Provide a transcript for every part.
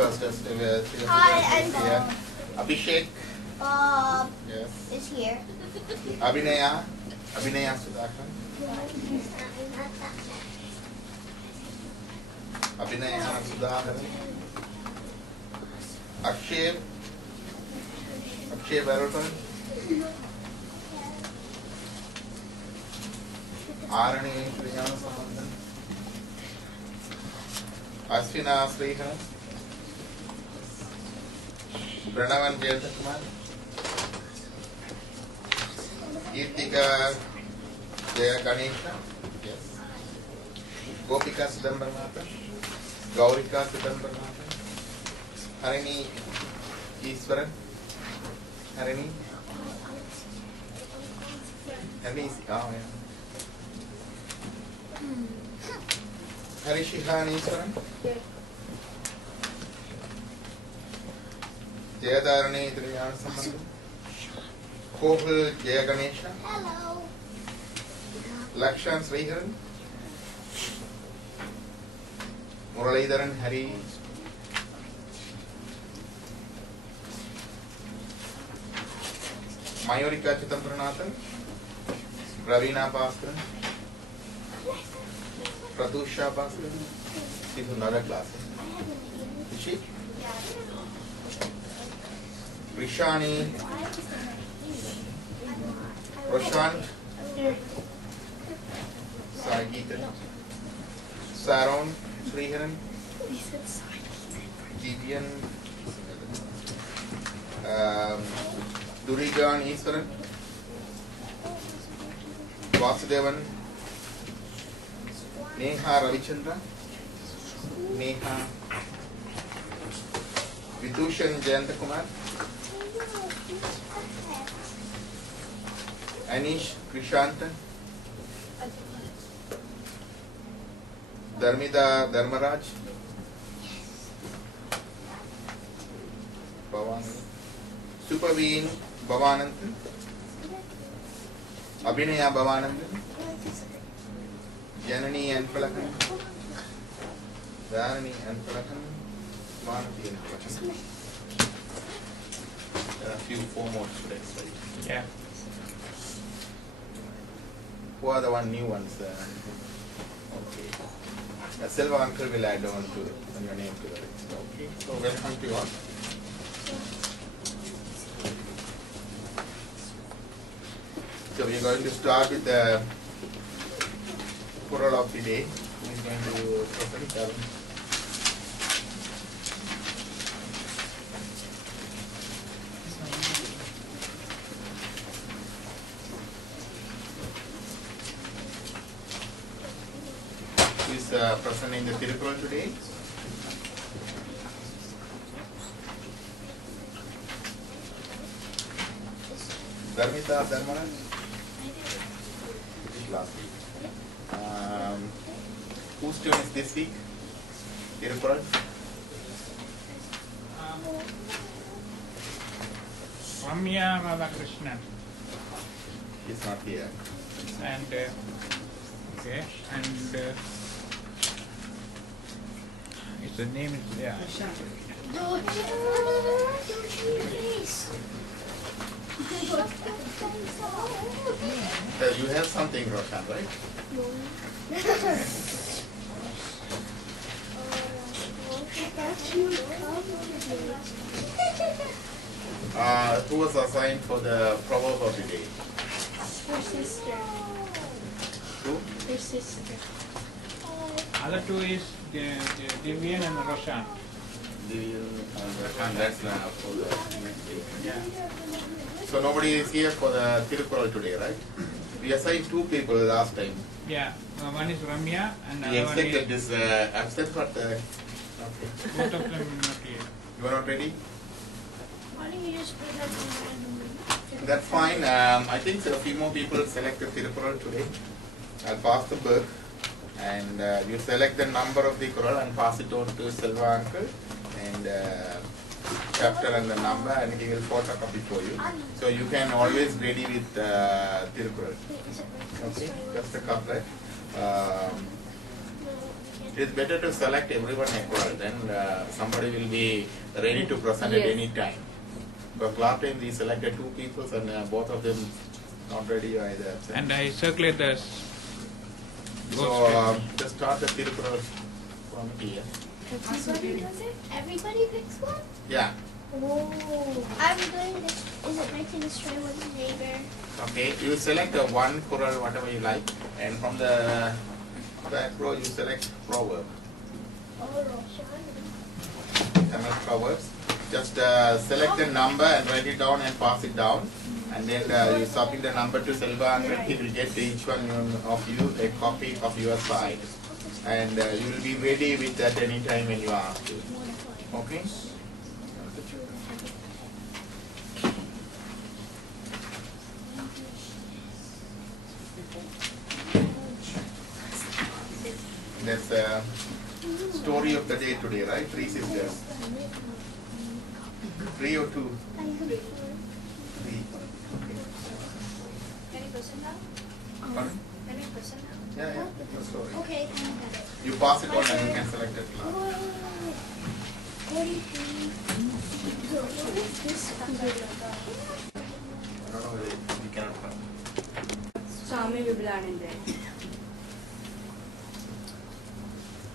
first. Just Hi, I'm here. Abhishek. Yes. Is here. Abhinaya. Abhinaya Sudhakar. Abhinaya Sudhakar. Akshay. Akshay Barotan. Arani Sriyana Samandan. Ashwina Srihan. Pranavan Jayatakumar. Kirtika Jaya Ganesha. Yes. Gopika Sidambaranathan. Gaurika Sidambaranathan. Harini Iswaran. Harini. Harini. Oh, yeah. Harishihan Iswaran. Jayadharani Triyana Sambandhu. Kohal Jaya Ganesha. Hello. Lakshan Sriharan. Muralidharan Hari. Mayurika Chitambranathan. Ravina Bhaskaran. Pratusha Bhaskaran. She's another class. Is she? Rishani. Prashant. Sagitan. Saron. Sriharan. Gideon. Durigan Iswaran. Vasudevan. Neha Ravichandra. Neha. Vitushan Jayantakumar. Anish Krishanta. Dharmida Dharmaraj. Bhavanand. Supaveen Bhavanandan. Abhinaya Bhavanandan. Janani and Palakan. Dharani and Palakan. Manati and Palakan. There are a few 4 more students, right? Yeah. Who are the new ones? Okay. Silva uncle will add on your name to the list. Okay. So welcome to you all. So we are going to start with the Qural of the day. Who is going to present Arun? Who is presenting the Tirukural today? Dharmita Dharmaraj? Last week. Whose turn is this week? Tirukural? Ramya Radhakrishnan. He's not here. And okay, and the name is there. You have something, Roshan, right? Who was assigned for the proverb of the day? Her sister. Who? Her sister. Other two is Divyan and Roshan. Roshan, that's for the next week. Yeah. So nobody is here for the Tirukural today, right? We assigned 2 people last time. Yeah. One is Ramya and We the other one expected is. this absent, but okay. Both of them not here. You are not ready? Why don't you just put that in? That's fine. I think a few more people selected Tirukural today. I'll pass the book and you select the number of the Qural and pass it on to Silva uncle and chapter and the number, and he will photocopy for you. So you can always ready with Tirukural. Okay, just a couplet. It's better to select everyone equal, then somebody will be ready to present at Yes. any time. Because last time we selected 2 people and both of them not ready either. And I circulate the So just start the Tirupura from here. Everybody does it? Everybody picks one? Yeah. Oh. I'm doing this. Is it my turn to try with the neighbor? Okay. You select one choral, whatever you like, and from the back row you select proverb. Oh, Roshan. Tamil proverbs. Just select the number and write it down and pass it down. And then you submit the number to Selva Uncle. He will get each one of you a copy of your side. And you will be ready with that any time when you ask to. Okay? That's the story of the day today, right? 3 sisters. 3 or 2? 3. Can you present now? Pardon? Can you present now? Yeah, yeah. The story. Okay, I got it. You pass it on and you can select it. Oh, 43. So, what is this number? I don't know whether you cannot find. Swami Vibhulananda.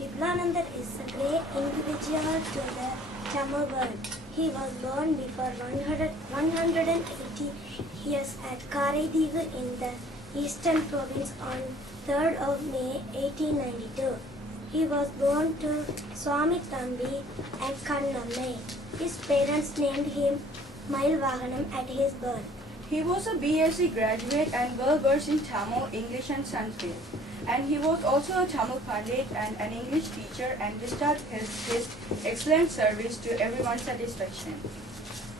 Vibhulananda is a great individual to the Tamil world. He was born before 180 years at Karaidivu in the Eastern Province on 3rd of May 1892. He was born to Swami Thambi and Kannammai. His parents named him Mailvahanam at his birth. He was a BSc graduate and well versed in Tamil, English and Sanskrit. And he was also a Tamil Pandit and an English teacher and discharged his excellent service to everyone's satisfaction.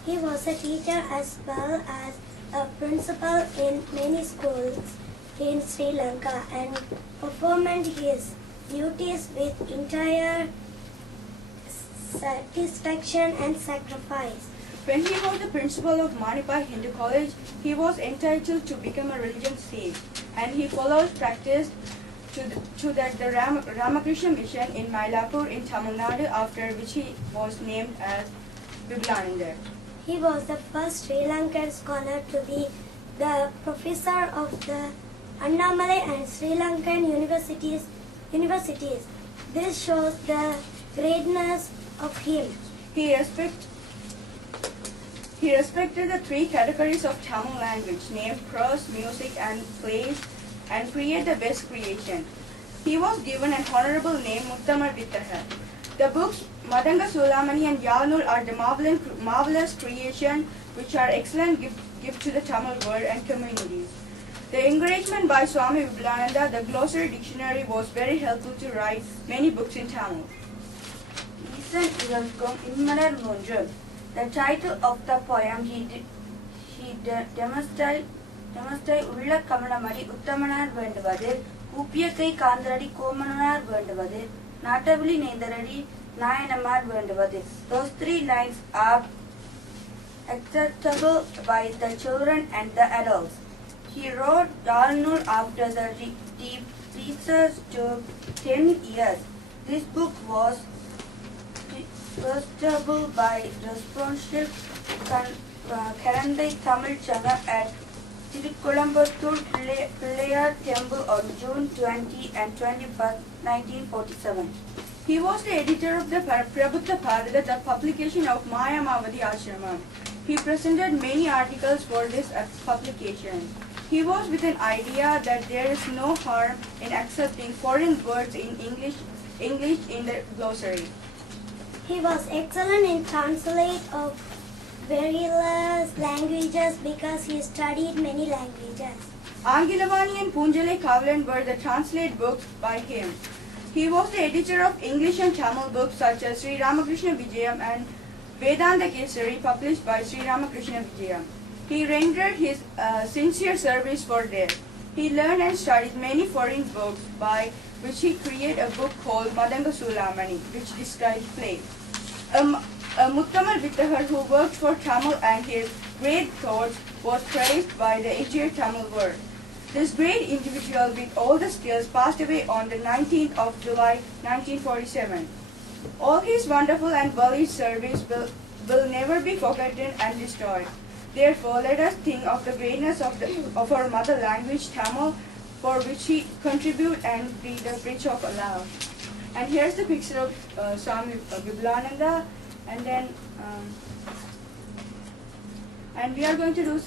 He was a teacher as well as a principal in many schools in Sri Lanka and performed his duties with entire satisfaction and sacrifice. When he was the principal of Manipai Hindu College, he was entitled to become a religious sage, and he followed practice to the Ramakrishna Mission in Mylapore in Tamil Nadu, after which he was named as Vibhulananda. He was the first Sri Lankan scholar to be the professor of the Annamalai and Sri Lankan universities. This shows the greatness of him. He respected the 3 categories of Tamil language, named prose, music and plays, and created the best creation. He was given an honorable name, Muttamar Vittahar. The books Madanga Sulamani and Yalnul are the marvelous creation which are excellent gift to the Tamil world and communities. The encouragement by Swami Vibhulananda, the glossary dictionary, was very helpful to write many books in Tamil. Listen Ilalkum Inmalar Munjum. The title of the poem he demonstrated உள்ள கமலமடி உத்தமனார் வேண்டுவது உப்பியக்கை காந்தரடி கோமனார் வேண்டுவது நாட்டவிலி நேந்தரடி நாயனமார் வேண்டுவது. Those 3 lines are acceptable by the children and the adults. He wrote Yalnul after the research took 10 years. This book was distributed by responsible Karandai Tamil Channel at Tirukulambattur Pillayar Temple on June 20 and 21st, 1947. He was the editor of the Prabuddha Bharata, the publication of Maya Mavadi Ashramam. He presented many articles for this publication. He was with an idea that there is no harm in accepting foreign words in English in the glossary. He was excellent in translate of various languages because he studied many languages. Angilavani and Punjalai Kavalan were the translate books by him. He was the editor of English and Tamil books such as Sri Ramakrishna Vijayam and Vedanta Kesari, published by Sri Ramakrishna Vijayam. He rendered his sincere service for this. He learned and studied many foreign books, by which he created a book called Madanga Sulamani, which describes play. Muttamar Vittahar, who worked for Tamil and his great thoughts, was praised by the entire Tamil world. This great individual with all the skills passed away on the 19th of July 1947. All his wonderful and valued service will never be forgotten and destroyed. Therefore, let us think of the greatness of our mother language, Tamil, for which he contributed and be the bridge of Allah. And here's the picture of Swami Vipulananda, and then and we are going to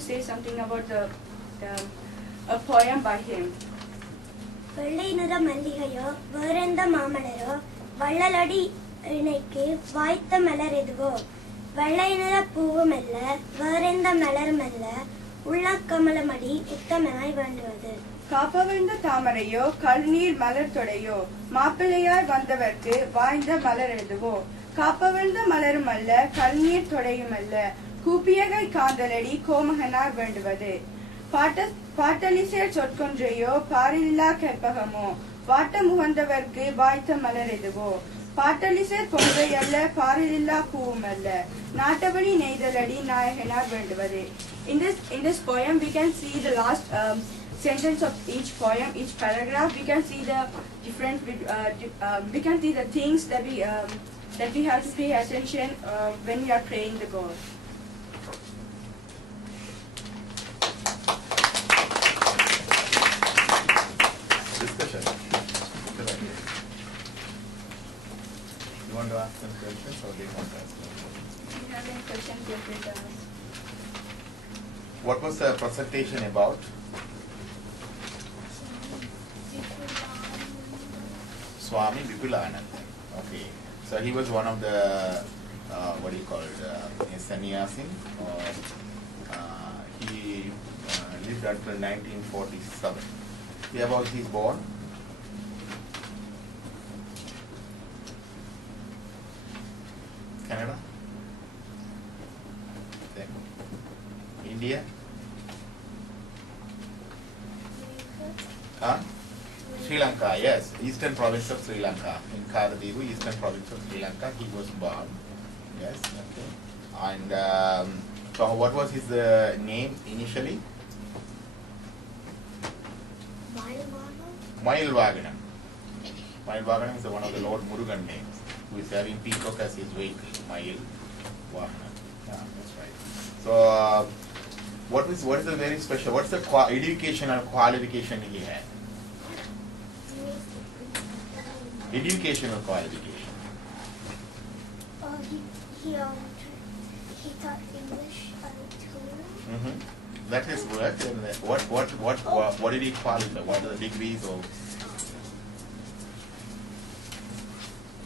say something about a poem by him. வெள்ளை நிற மல்லிகையோ வேறெந்த மாமலரோ வள்ளலடி இணைக்கு வாய்த்த மலர் எதுவோ வெள்ளை நிற பூவுமல்ல வேறெந்த மலருமல்ல உள்ள கமலமடி உத்தமனாய் வேண்டுவது. காப்பவிழ்ந்த தாமரையோ கழுநீர் மலர் தொடையோ மாப்பிள்ளையாய் வந்தவர்க்கு வாய்ந்த மலர் எதுவோ காப்பவிழ்ந்த மலருமல்ல கழுநீர் தொடையுமல்ல கூப்பியகை காந்தலடி கோமகனார் வேண்டுவது. பாட்டலிசேர் சொற்கொன்றையோ பாரில்லா கற்பகமோ வாட்ட முகந்தவர்க்கு வாய்த்த மலர் எதுவோ பாட்டலிசேர் கொன்றையல்ல பாரில்லா பூவுமல்ல நாட்டபடி நெய்தலடி நாயகனார் வேண்டுவது. In this poem we can see the last sentence of each poem, each paragraph. We can see the different we can see the things that we have to pay attention when we are praying the God. Discussion. You want to ask some questions or do you want to ask questions? If you have any questions, feel free to ask. What was the presentation about? Swami Vipulananda. Okay. So he was one of the, what do you call it, sannyasin. He lived until 1947. Where was he born? Canada? Okay. India? Huh? Sri Lanka, yes. Eastern province of Sri Lanka. In Karadivu, eastern province of Sri Lanka, he was born. Yes, okay. And so what was his name initially? Mayilvaganam. Mayilvaganam is one of the Lord Murugan names, who is having peacock as his vehicle. Mayilvaganam. Yeah, that's right. So, what is the very special? What's the educational qualification he had? Educational qualification. He taught English at school. Mm-hmm. That is work. And what did he qualify? What are the degrees of?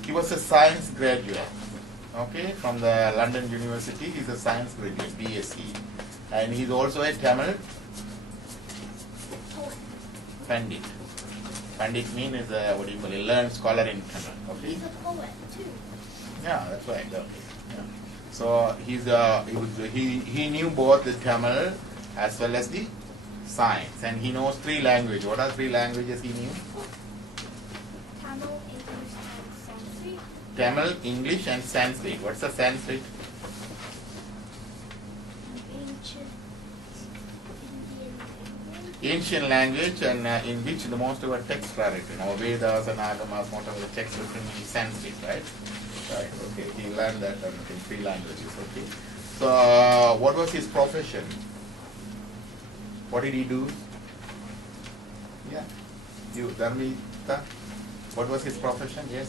He was a science graduate. Okay, from the London University. He's a science graduate, BSc, and he's also a Tamil Pandit. Pandit means is a, what do you call it, learned scholar in Tamil. Okay. He's a poet too. Yeah, that's right. Okay. Yeah. So he knew both the Tamil as well as the science, and he knows 3 languages. What are 3 languages he knew? Tamil, English, and Sanskrit. Tamil, English, and Sanskrit. What's the Sanskrit? Ancient Indian language. Ancient language, and in which the most of our texts are written. Our Vedas and Agamas, most of the texts written in Sanskrit, right? Right. Okay. He learned that in 3 languages. Okay. So, what was his profession? What did he do? Yeah. You, Dharmita, what was his profession? Yes.